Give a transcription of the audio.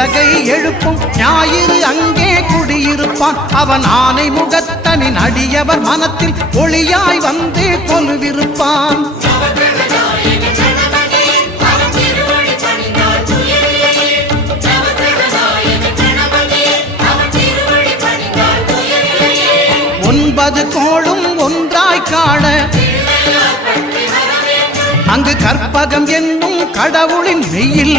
உலகை எழுப்பும் ஞாயிறு அங்கே குடியிருப்பான். அவன் ஆனை முகத்தனின் அடியவர் மனத்தில் ஒளியாய் வந்து கொலுவிருப்பான். ஒன்பது கோளும் ஒன்றாய் காண அங்கு கற்பகம் என்னும் கடவுளின் மெய்யில்